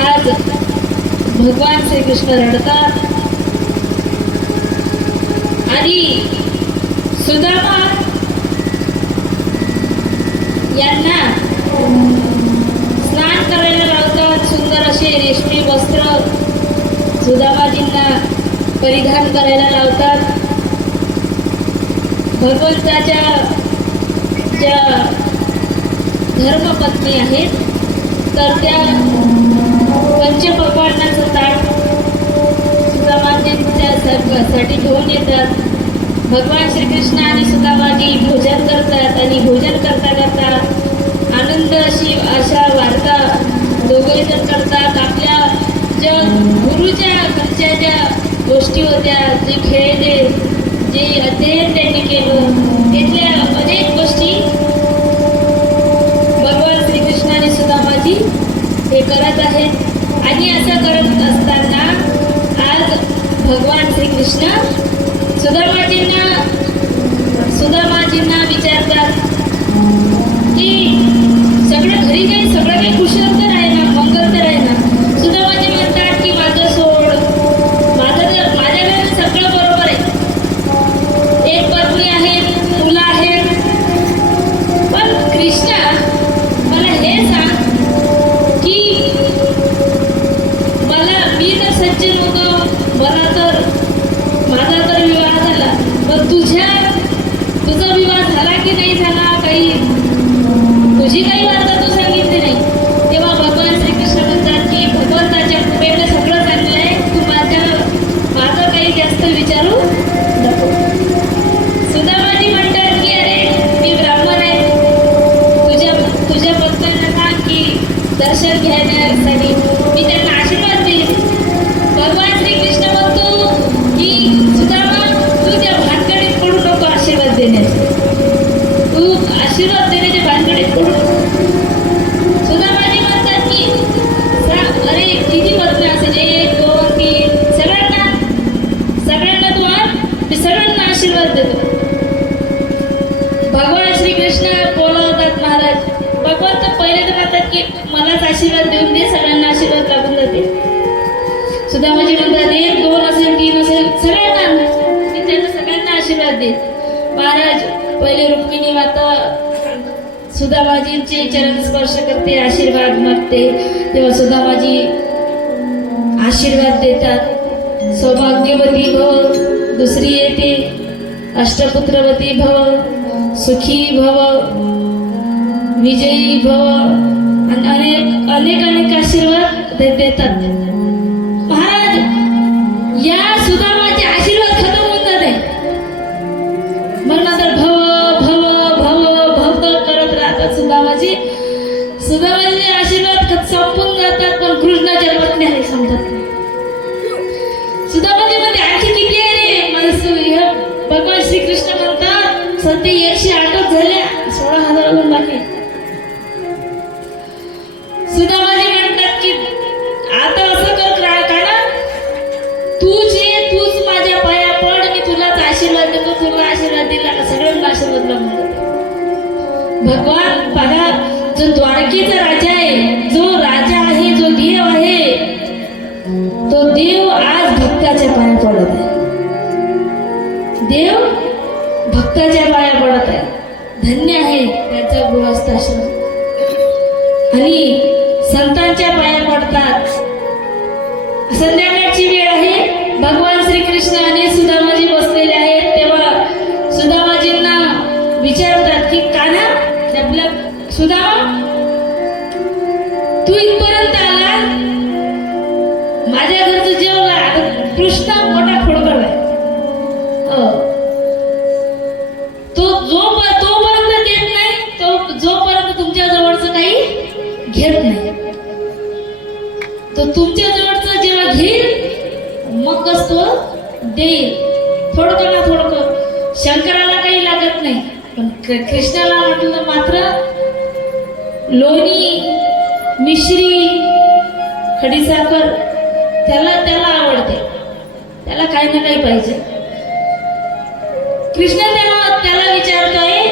आज भगवान श्रीकृष्ण रडतात. आणि सुदामा यांना स्नान करायला लावतात. सुंदर असे रेशमी वस्त्र सुदामाजींना परिधान करायला लावतात. भगवंताच्या ज्या धर्मपत्नी आहेत तर त्या पंचपक्वान्नाचं ताटसाठी घेऊन येतात. भगवान श्रीकृष्ण आणि सुदामाजी भोजन करतात आणि भोजन करता करता आनंद अशी अशा वार्ता दोघेजण करतात. आपल्या ज्या गुरुच्या घरच्या ज्या गोष्टी होत्या जे खेळले जे अध्ययन त्यांनी केलं तिथल्या अनेक गोष्टी भगवान श्रीकृष्ण आणि सुदामाजी हे करत आहेत. आणि असं करत असताना आज भगवान श्रीकृष्ण सुदामाजींना सुदामाजींना विचारतात की सगळं घरी काही सगळं काही पहिले तर म्हणतात की मलाच आशीर्वाद देऊन दे सगळ्यांना आशीर्वाद लागून जाते. सुदामाजी म्हणतात एक दोन असेल तीन असेल सगळ्यांना मी त्यांना सगळ्यांना आशीर्वाद दे. महाराज पहिले रुक्मिणी माता सुदामाजींचे चरण स्पर्श करते आशीर्वाद मागते. तेव्हा सुदामाजी आशीर्वाद देतात. सौभाग्यवती भव दुसरी येते. अष्टपुत्रवती भव सुखी भव. विजयी भव आणि अनेक अनेक अनेक आशीर्वाद ते देतात द्वारकेचा राजा आहे जो राजा आहे जो भक्ताच्या पाया पडत आहे. देव भक्ताच्या पाया पडत आहे. धन्य आहे त्याचा आणि संतांच्या पाया पडतात. संध्या कृष्णाला म्हटलं मात्र लोणी मिश्री खडीसाखर त्याला त्याला आवडते. त्याला काही ना काही पाहिजे. कृष्ण त्याला त्याला विचारतोय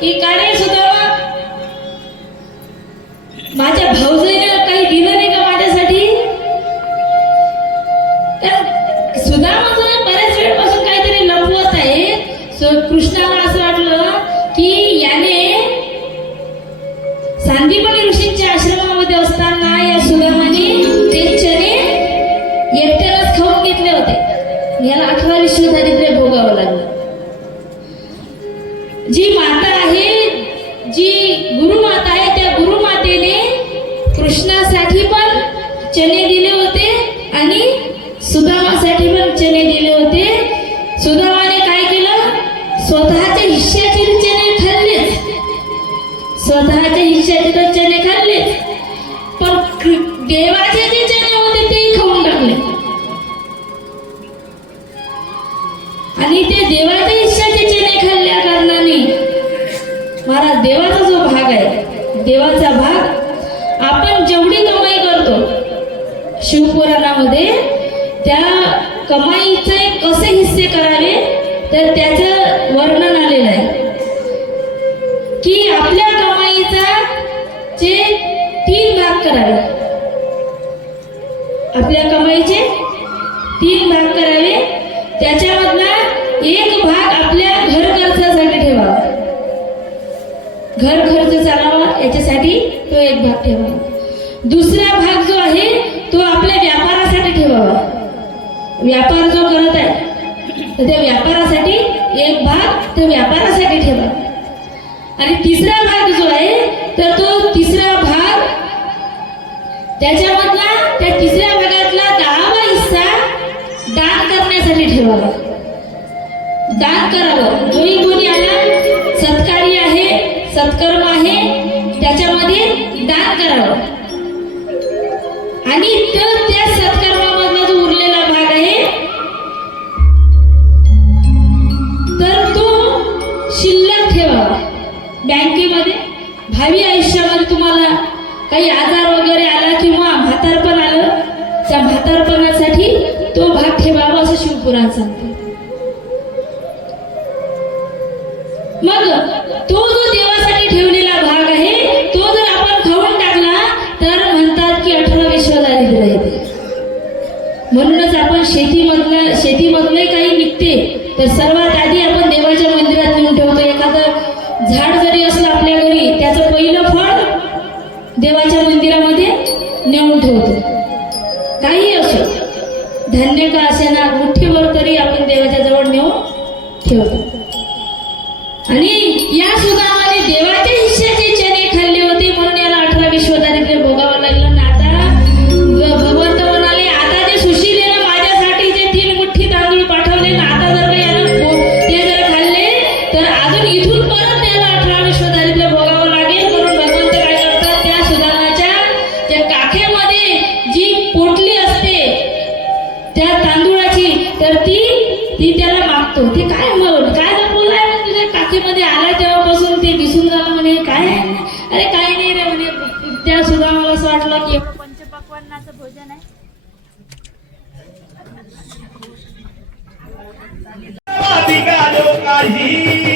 की काळे सुद्धा करावे. आपल्या कमाईचे तीन भाग करावे. त्याच्यामधला एक भाग आपल्या घर खर्चासाठी ठेवावा घर खर्च चालावा याच्यासाठी तो एक भाग ठेवा. दुसरा भाग जो आहे तो आपल्या व्यापारासाठी ठेवावा. व्यापार त्या तिसऱ्या भागातला दहावा हिस्सा दान करण्यासाठी ठेवावा. दान करावं. कोणी कोणी आला सत्कार मग तो जो देवासाठी ठेवलेला भाग आहे तो जर आपण खाऊन टाकला तर म्हणतात की अठरा विश्वाधारी ग्रह म्हणूनच आपण शेतीमधलं शेतीमधले काही निघते तर सर्वात Obrigado, Carlinhos.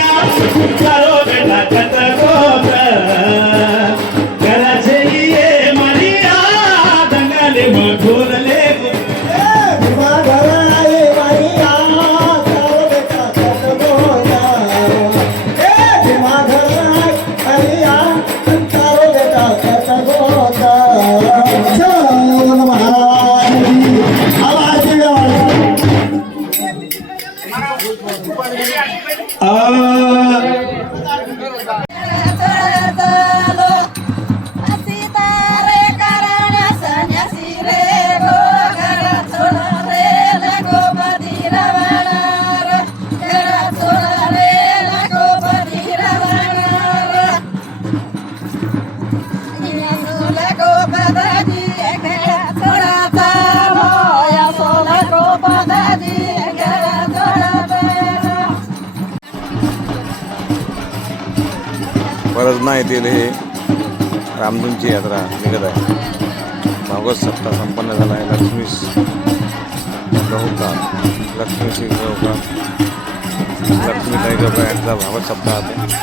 Yeah. येथील हे. रामधूनची यात्रा निघत आहे. भागवत सप्ताह संपन्न झाला आहे. लक्ष्मीस गहुका लक्ष्मीची गहुका लक्ष्मीताई गहुका यांचा भागवत सप्ताह आहे.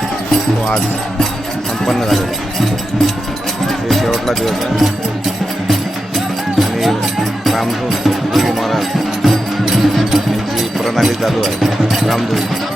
तो आज संपन्न झालेला आहे. हे शेवटला दिवस आहे. आणि रामधून गुरु महाराज यांची प्रणाली चालू आहे. रामधून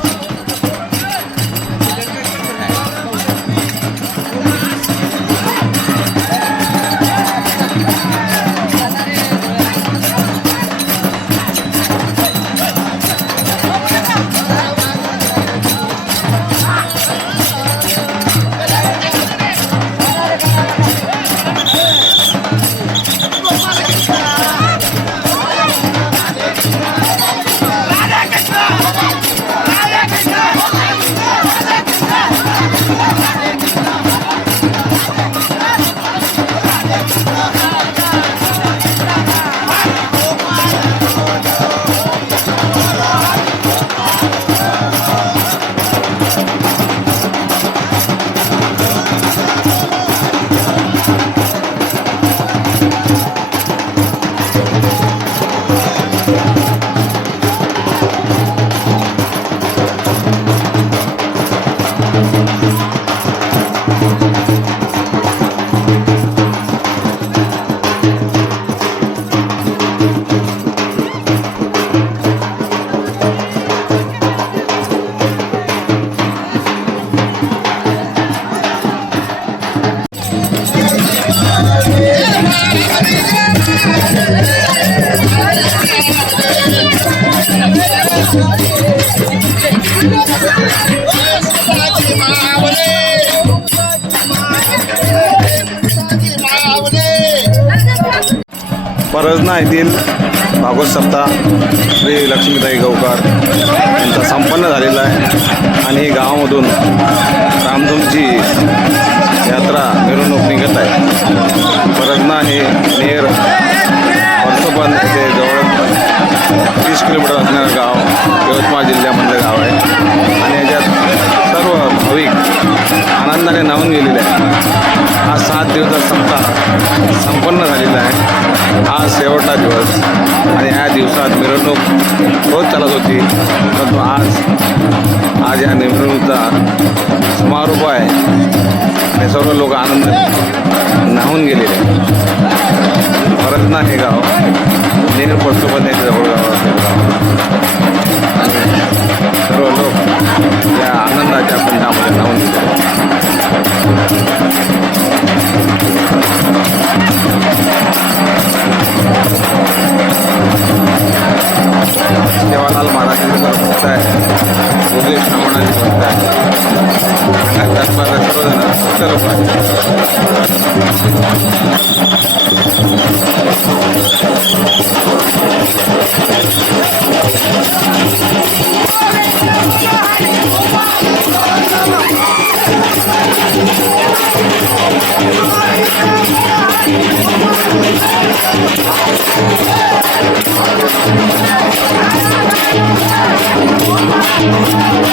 परजना येथील भागवत सप्ताह श्री लक्ष्मीताई गावकर यांचा संपन्न झालेला आहे. आणि गावामधून रामधूमची यात्रा मिरवणूक निघत आहे. परजना हे नेर पण ते जवळ तीस किलोमीटर असणारं गाव यवतमाळ जिल्ह्यामधलं गाव आहे. आणि याच्यात सर्व भाविक आनंदाने नावून गेलेले आहे हा सात दिवसाचा सप्ताह संपन्न झालेला आहे. हा शेवटचा दिवस. आणि ह्या दिवसात मिरवणूक रोज चालत होती. परंतु आज आज या मिरवणुकीचा समारोप आहे. आणि सर्व लोक आनंद नाहून गेलेले आहेत. परतना हे गाव. नेर पशुपतीच्या जवळ आणि सर्व लोक या आनंदाच्या पंजामध्ये नाहून देवालाल महाराजांची भक्त आहे उदय श्रावणाची भक्त आहे सर्वजण सर्व